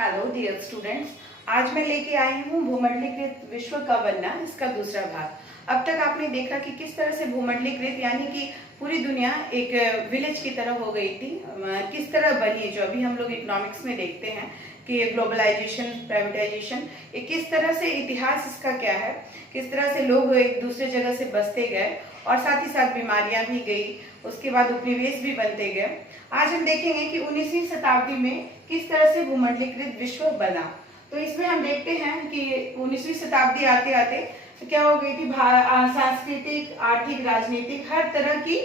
Hello dear students. आज मैं लेके आई हूँ भूमंडलीकृत विश्व का बनना, इसका दूसरा भाग। अब तक आपने देखा कि किस तरह से भूमंडलीकृत यानी कि पूरी दुनिया एक विलेज की तरह हो गई थी, किस तरह बनी है, जो अभी हम लोग इकोनॉमिक्स में देखते हैं कि ग्लोबलाइजेशन, प्राइवेटाइजेशन, ये किस तरह से इतिहास इसका क्या है, किस तरह से लोग एक दूसरे जगह से बसते गए और साथ ही साथ बीमारियां भी गई, उसके बाद उपनिवेश भी बनते गए। आज हम देखेंगे कि 19वीं शताब्दी में किस तरह से भूमंडलीकृत विश्व बना। तो इसमें हम देखते हैं कि 19वीं शताब्दी आते आते क्या हो गई थी, सांस्कृतिक, आर्थिक, राजनीतिक हर तरह की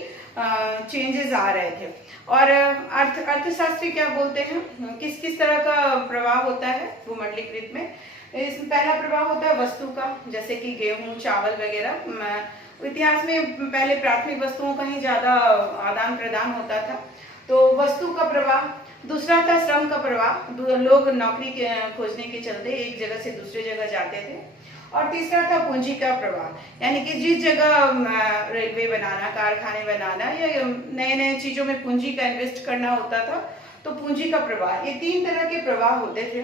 चेंजेस आ रहे थे। और अर्थशास्त्री क्या बोलते हैं, किस किस तरह का प्रभाव होता है भूमंडलीकृत में। इसमें पहला प्रभाव होता है वस्तु का, जैसे कि गेहूं, चावल वगैरह। इतिहास में पहले प्राथमिक वस्तुओं का ही ज्यादा आदान प्रदान होता था, तो वस्तु का प्रवाह। दूसरा था श्रम का प्रवाह, लोग नौकरी खोजने के चलते एक जगह से दूसरी जगह जाते थे। और तीसरा था पूंजी का प्रवाह, यानी कि जिस जगह रेलवे बनाना, कारखाने बनाना या नए नए चीजों में पूंजी का इन्वेस्ट करना होता था, तो पूंजी का प्रवाह। ये तीन तरह के प्रवाह होते थे।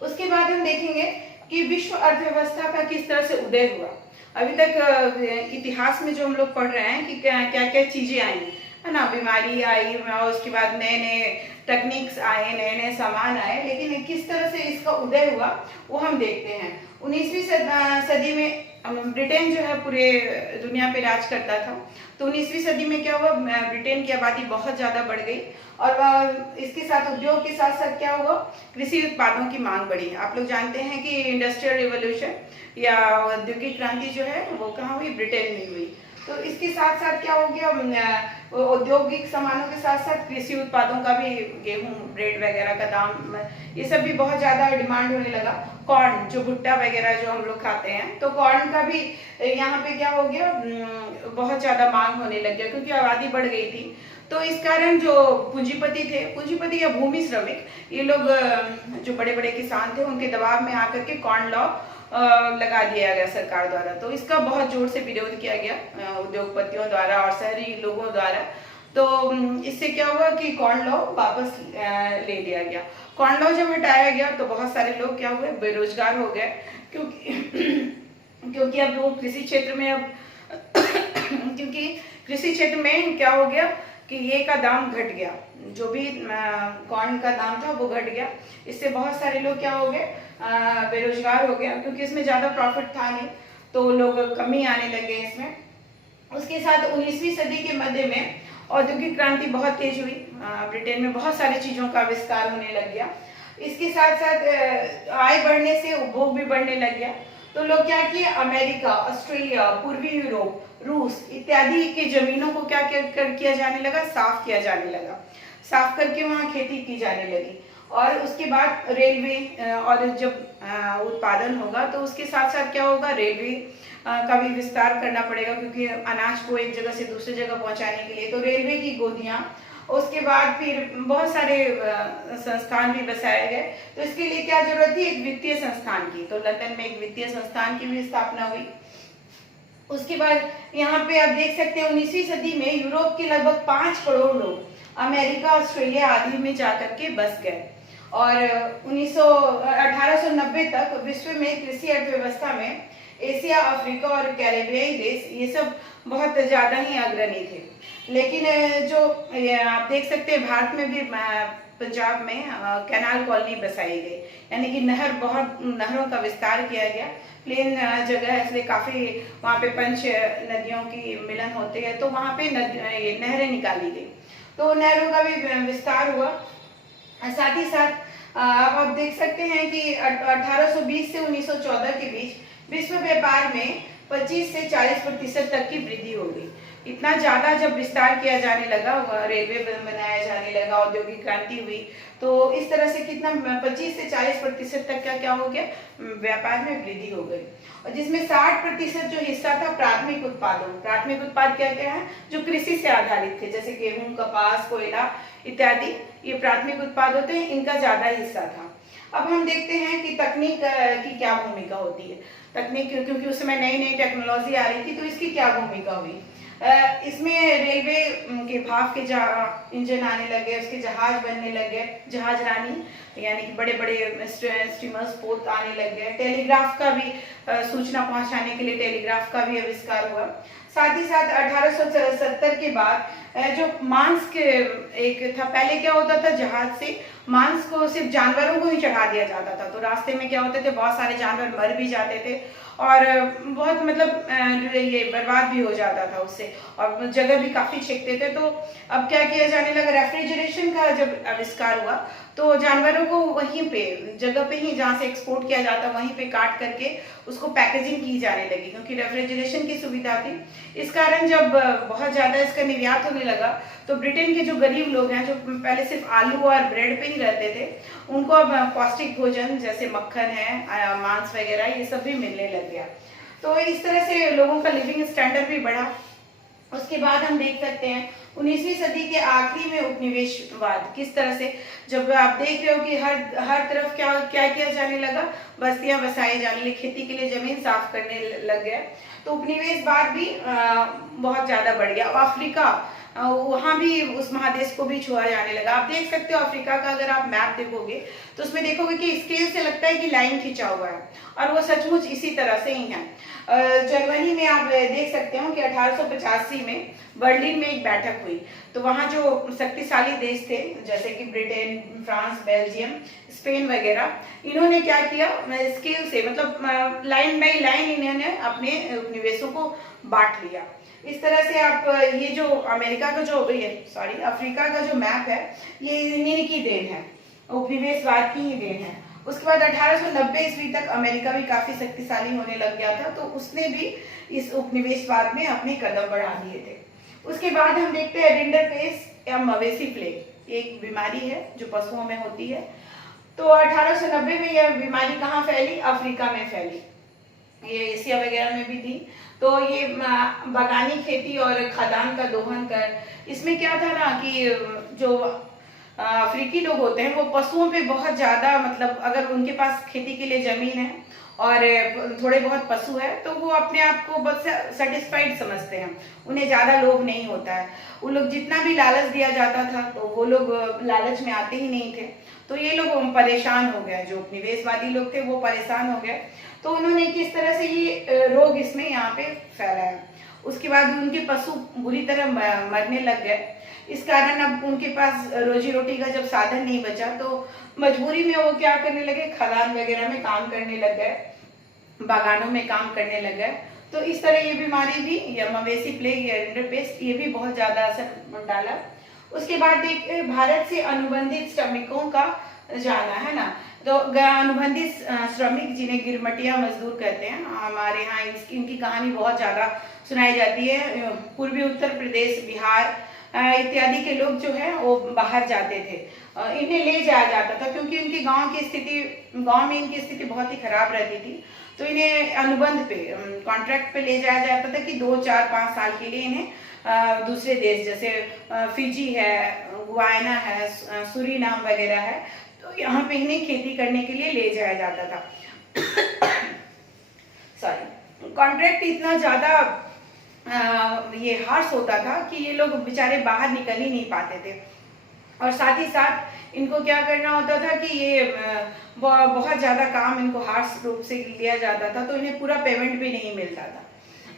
उसके बाद हम देखेंगे कि विश्व अर्थव्यवस्था का किस तरह से उदय हुआ। अभी तक इतिहास में जो हम लोग पढ़ रहे हैं कि क्या क्या चीजें आई है ना, बीमारी आई और उसके बाद नए नए टेक्निक्स आए, नए नए सामान आए, लेकिन किस तरह से इसका उदय हुआ वो हम देखते हैं। 19वीं सदी में ब्रिटेन जो है पूरे दुनिया पे राज करता था। तो 19वीं सदी में क्या हुआ, ब्रिटेन की आबादी बहुत ज्यादा बढ़ गई और इसके साथ उद्योग के साथ साथ क्या हुआ, कृषि उत्पादों की मांग बढ़ी। आप लोग जानते हैं कि इंडस्ट्रियल रिवोल्यूशन या औद्योगिक क्रांति जो है वो कहाँ हुई, ब्रिटेन में हुई। तो इसके साथ साथ क्या हो गया, औद्योगिक सामानों के साथ साथ कृषि उत्पादों का भी, गेहूं, ब्रेड वगैरह का दाम, ये सब भी बहुत ज्यादा डिमांड होने लगा। कॉर्न, जो भुट्टा वगैरह जो हम लोग खाते हैं, तो कॉर्न का भी यहाँ पे क्या हो गया, बहुत ज्यादा मांग होने लग गया क्योंकि आबादी बढ़ गई थी। तो इस कारण जो पूंजीपति थे, पूंजीपति या भूमि श्रमिक, ये लोग जो बड़े बड़े किसान थे, उनके दबाव में आकर के कॉर्न लॉ लगा दिया गया सरकार द्वारा। तो इसका बहुत जोर से विरोध किया गया उद्योगपतियों द्वारा और शहरी लोगों द्वारा। तो इससे क्या हुआ कि कॉर्न लॉ वापस ले लिया गया। कॉर्न लॉ जब हटाया गया तो बहुत सारे लोग क्या हुए, बेरोजगार हो गए, क्योंकि अब वो कृषि क्षेत्र में अब क्योंकि कृषि क्षेत्र में क्या हो गया कि ये का दाम घट गया, जो भी कॉर्न का दाम था वो घट गया। इससे बहुत सारे लोग क्या हो गए, बेरोजगार हो गए, क्योंकि इसमें ज्यादा प्रॉफिट था नहीं, तो लोग कमी आने लगे इसमें। उसके साथ 19वीं सदी के मध्य में औद्योगिक क्रांति बहुत तेज हुई, ब्रिटेन में बहुत सारी चीजों का आविष्कार होने लग गया। इसके साथ साथ आय बढ़ने से उपभोग भी बढ़ने लग गया। तो लोग क्या किए, अमेरिका, ऑस्ट्रेलिया, पूर्वी यूरोप, रूस इत्यादि की जमीनों को क्या किया जाने लगा, साफ किया जाने लगा। साफ करके वहां खेती की जाने लगी। और उसके बाद रेलवे, और जब उत्पादन होगा तो उसके साथ साथ क्या होगा, रेलवे का भी विस्तार करना पड़ेगा, क्योंकि अनाज को एक जगह से दूसरी जगह पहुंचाने के लिए, तो रेलवे की गोदियां। उसके बाद फिर बहुत सारे संस्थान भी बसाए गए। तो इसके लिए क्या जरूरत थी, एक वित्तीय संस्थान की। तो लंदन में एक वित्तीय संस्थान की भी स्थापना हुई। उसके बाद यहाँ पे आप देख सकते हैं 19वीं सदी में यूरोप के लगभग 5 करोड़ लोग अमेरिका, ऑस्ट्रेलिया आदि में जाकर के बस गए। और 1890 तक विश्व में कृषि अर्थव्यवस्था में एशिया, अफ्रीका और कैरेबियाई देश ये सब बहुत ज्यादा ही अग्रणी थे। लेकिन जो आप देख सकते हैं भारत में भी पंजाब में कैनाल कॉलोनी बसाई गई, यानी कि नहरों का विस्तार किया गया। प्लेन जगह है इसलिए काफी वहाँ पे पंच नदियों की मिलन होते हैं, तो वहाँ पे नहरें निकाली गई, तो नहरों का भी विस्तार हुआ। साथ ही साथ आप देख सकते हैं कि 1820 से 1914 के बीच विश्व व्यापार में 25 से 40% तक की वृद्धि हो गई। इतना ज्यादा जब विस्तार किया जाने लगा, रेलवे बनाया जाने लगा, औद्योगिक क्रांति हुई, तो इस तरह से कितना 25 से 40% तक का क्या हो गया, व्यापार में वृद्धि हो गई। और जिसमें 60% जो हिस्सा था प्राथमिक उत्पादों, प्राथमिक उत्पाद क्या क्या है, जो कृषि से आधारित थे, जैसे गेहूं, कपास, कोयला इत्यादि, ये प्राथमिक उत्पाद होते हैं, इनका ज्यादा हिस्सा था। अब हम देखते हैं कि तकनीक की क्या भूमिका होती है। तकनीक, क्योंकि उस समय नई नई टेक्नोलॉजी आ रही थी, तो इसकी क्या भूमिका हुई। इसमें रेलवे के भाप के इंजन आने लगे, उसके जहाज बनने लगे, जहाज रानी यानी कि बड़े बड़े स्टीमर्स पोत आने लग गए। टेलीग्राफ का भी सूचना पहुंचाने के लिए टेलीग्राफ का भी आविष्कार हुआ। साथ ही साथ 1870 के बाद जो मांस के एक था, पहले क्या होता था, जहाज से मांस को सिर्फ जानवरों को ही चढ़ा दिया जाता था, तो रास्ते में क्या होते थे, बहुत सारे जानवर मर भी जाते थे और बहुत मतलब ये बर्बाद भी हो जाता था उससे, और जगह भी काफी छेकते थे। तो अब क्या किया जाने लगा, रेफ्रिजरेशन का जब आविष्कार हुआ तो जानवरों को वहीं पे जगह पे ही जहाँ से एक्सपोर्ट किया जाता वहीं पे काट करके उसको पैकेजिंग की जाने लगी, क्योंकि रेफ्रिजरेशन की सुविधा थी। इस कारण जब बहुत ज्यादा इसका निर्यात होने लगा तो ब्रिटेन के जो गरीब लोग हैं, जो पहले सिर्फ आलू और ब्रेड पे ही रहते थे, उनको अब पौष्टिक भोजन जैसे मक्खन है, मांस वगैरह, ये सब भी मिलने लग गया। तो इस तरह से लोगों का लिविंग स्टैंडर्ड भी बढ़ा। उसके बाद हम देख सकते हैं 19वीं सदी के आखिरी में उपनिवेशवाद किस तरह से, जब आप देख रहे हो कि हर तरफ क्या क्या किया जाने लगा, बस्तियां बसाई जाने लगी, खेती के लिए जमीन साफ करने लग गए, तो उपनिवेशवाद भी बहुत ज्यादा बढ़ गया। अफ्रीका, वहां भी उस महादेश को भी छुआ जाने लगा। आप देख सकते हो अफ्रीका का अगर आप मैप देखोगे तो उसमें देखोगे कि स्केल से लगता है कि लाइन खींचा हुआ है, और वो सचमुच इसी तरह से ही है। जर्मनी में आप देख सकते हो कि 1885 में बर्लिन में एक बैठक हुई, तो वहां जो शक्तिशाली देश थे जैसे कि ब्रिटेन, फ्रांस, बेल्जियम, स्पेन वगैरह, इन्होंने क्या किया, स्केल से मतलब लाइन बाई लाइन इन्होंने अपने उपनिवेशों को बांट लिया। इस तरह से आप ये जो अमेरिका का जो अफ्रीका का जो मैप है, ये इन्हीं की देन है, उपनिवेशवाद की ही देन है। उसके बाद 1890 ईस्वी तक अमेरिका भी काफी शक्तिशाली होने लग गया था, तो उसने भी इस उपनिवेशवाद में अपने कदम बढ़ा दिए थे। उसके बाद हम देखते हैं रिंडरपेस्ट या मवेशी प्लेग, एक बीमारी है जो पशुओं में होती है। तो 1890 में यह बीमारी कहाँ फैली, अफ्रीका में फैली, ये एशिया वगैरह में भी थी। तो ये बागानी खेती और खदान का दोहन कर, इसमें क्या था ना कि जो अफ्रीकी लोग होते हैं वो पशुओं पे बहुत ज्यादा, मतलब अगर उनके पास खेती के लिए जमीन है और थोड़े बहुत पशु है तो वो अपने आप को बस सेटिस्फाइड समझते हैं, उन्हें ज्यादा लोभ नहीं होता है। वो लोग जितना भी लालच दिया जाता था तो वो लोग लालच में आते ही नहीं थे। तो ये लोग परेशान हो गए, जो उपनिवेशवादी लोग थे वो परेशान हो गए, तो उन्होंने किस तरह से ये रोग इसमें यहाँ पे फैलाया। उसके बाद उनके पशु बुरी तरह मरने लग गए। इस कारण अब उनके पास रोजी रोटी का जब साधन नहीं बचा तो मजबूरी में वो क्या करने लगे, खदान वगैरह में काम करने लग गए, बागानों में काम करने लग गए। तो इस तरह ये बीमारी भी, या मवेशी प्लेग या रिंडरपेस्ट, ये भी बहुत ज्यादा असर डाला। उसके बाद देखिए भारत से अनुबंधित श्रमिकों का जाना है ना, तो अनुबंधित श्रमिक जिन्हें गिरमटिया मजदूर कहते हैं, हमारे यहाँ इनकी कहानी बहुत ज्यादा सुनाई जाती है। पूर्वी उत्तर प्रदेश, बिहार इत्यादि के लोग जो है वो बाहर जाते थे, इन्हें ले जाया जाता था क्योंकि उनकी गांव में इनकी स्थिति बहुत ही खराब रहती थी। तो इन्हें अनुबंध पे, कॉन्ट्रैक्ट पे ले जाया जाता था कि 2, 4, 5 साल के लिए इन्हें दूसरे देश जैसे फिजी है, गुयाना है, सूरीनाम वगैरह है, तो यहाँ पे इन्हें खेती करने के लिए ले जाया जाता था। सॉरी, कॉन्ट्रैक्ट इतना ज्यादा ये हार्श होता था कि ये लोग बेचारे बाहर निकल ही नहीं पाते थे, और साथ ही साथ इनको क्या करना होता था कि ये बहुत ज्यादा काम इनको हार्श रूप से लिया जाता था, तो इन्हें पूरा पेमेंट भी नहीं मिलता था।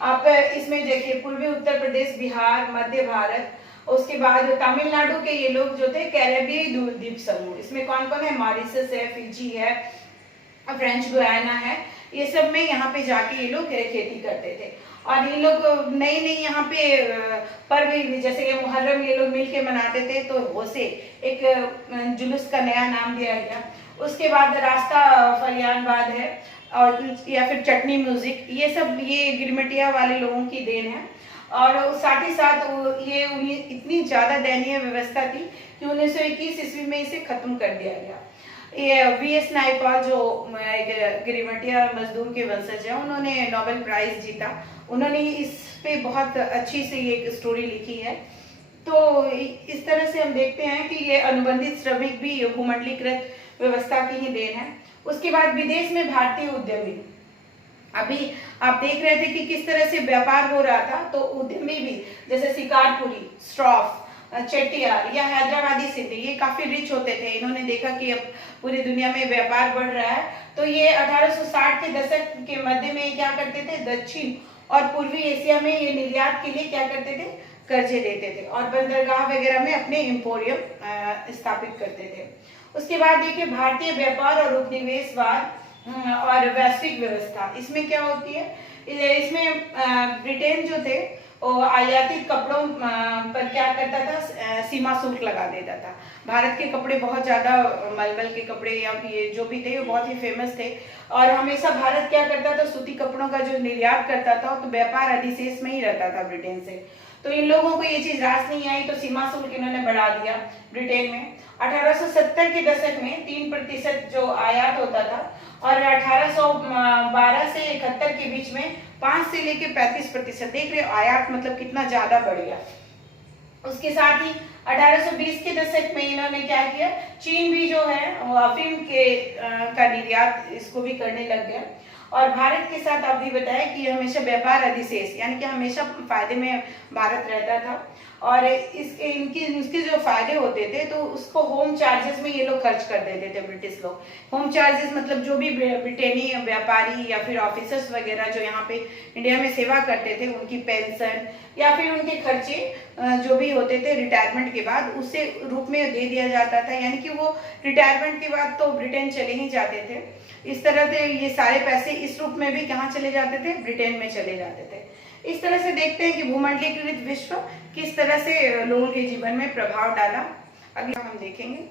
आप इसमें देखिए पूर्वी उत्तर प्रदेश, बिहार, मध्य भारत, उसके बाद तमिलनाडु के ये लोग जो थे कैरेबियाई द्वीप समूह, इसमें कौन कौन है, मॉरिशस है, फिजी है, फ्रेंच गुयाना है, ये सब में यहाँ पे जाके ये लोग खेती करते थे। और ये लोग नई नई यहाँ पे पर्व, जैसे ये मुहर्रम ये लोग मिलके मनाते थे, तो उसे एक जुलूस का नया नाम दिया गया। उसके बाद रास्ता फलियानबाद है, और या फिर चटनी म्यूजिक, ये सब ये गिरमिटिया वाले लोगों की देन है। और साथ ही साथ ये इतनी ज्यादा दयनीय व्यवस्था थी कि 1921 ईस्वी में इसे खत्म कर दिया गया। ये वीएस नायपॉल जो गिरिमटिया मजदूर के वंशज है, उन्होंने नोबेल प्राइज जीता, उन्होंने इस पे बहुत अच्छी से एक स्टोरी लिखी है। तो इस तरह से हम देखते हैं कि ये अनुबंधित श्रमिक भी भूमंडलीकृत व्यवस्था की ही देन है। उसके बाद विदेश में भारतीय उद्यमी, अभी आप देख रहे थे कि किस तरह से व्यापार हो रहा था, तो उद्यमी भी जैसे शिकारपुरी, श्रॉफ, चेट्टियार या हैदराबादी सिंधी ये काफी रिच होते थे। इन्होंने देखा कि अब पूरी दुनिया में व्यापार बढ़ रहा है, तो ये 1860 के दशक के मध्य में क्या करते थे, दक्षिण और पूर्वी एशिया में ये निर्यात के लिए क्या करते थे, कर्जे देते थे और बंदरगाह वगैरह में अपने एम्पोरियम स्थापित करते थे। उसके बाद देखिए भारतीय व्यापार और उपनिवेशवाद और वैश्विक व्यवस्था, इसमें क्या होती है, इसमें ब्रिटेन जो थे वो आयातित कपड़ों पर क्या करता था, सीमा शुल्क लगा देता था। भारत के कपड़े बहुत ज्यादा, मलमल के कपड़े या ये जो भी थे वो बहुत ही फेमस थे और हमेशा भारत क्या करता था, सूती कपड़ों का जो निर्यात करता था तो व्यापार अधिशेष में ही रहता था ब्रिटेन से। तो इन लोगों को ये चीज रास नहीं आई, तो सीमा शुल्क इन्होंने बढ़ा दिया ब्रिटेन में। 1870 के दशक में 3% जो आयात होता था और 1812 से 71 के बीच में 5 से लेकर 35%, देख रहे हो आयात मतलब कितना ज्यादा बढ़ गया। उसके साथ ही 1820 के दशक में इन्होंने क्या किया, चीन भी जो है अफीम के का निर्यात इसको भी करने लग गया और भारत के साथ आप भी बताया कि हमेशा व्यापार अधिशेष यानी कि हमेशा फायदे में भारत रहता था और इसके जो फायदे होते थे तो उसको होम चार्जेस में ये लोग खर्च कर देते थे ब्रिटिश लोग। होम चार्जेस मतलब जो भी ब्रिटेनी व्यापारी या फिर ऑफिसर्स वगैरह जो यहाँ पे इंडिया में सेवा करते थे उनकी पेंशन या फिर उनके खर्चे जो भी होते थे रिटायरमेंट के बाद उससे रूप में दे दिया जाता था, यानी कि वो रिटायरमेंट के बाद तो ब्रिटेन चले ही जाते थे। इस तरह से ये सारे पैसे इस रूप में भी कहाँ चले जाते थे, ब्रिटेन में चले जाते थे। इस तरह से देखते हैं कि भूमंडलीकृत विश्व किस तरह से लोगों के जीवन में प्रभाव डाला। अगला हम देखेंगे।